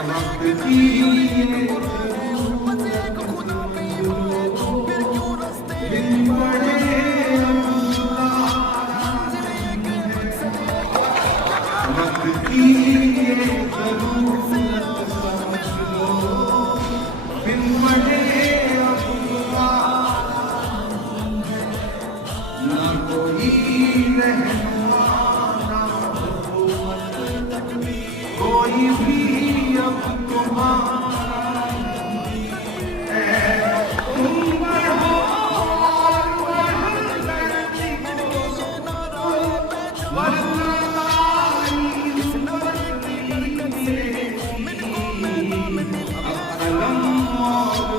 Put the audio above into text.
वक्त की बिन पड़े वक्त की जरूरत समझ लो, बिन पड़े ना कोई रहनुमा ना हुकूमत, कोई भी अब तुम्हारा है। तुम बढ़ो और बढ़ते हो, वरना तारीफ बदली से अब कलम और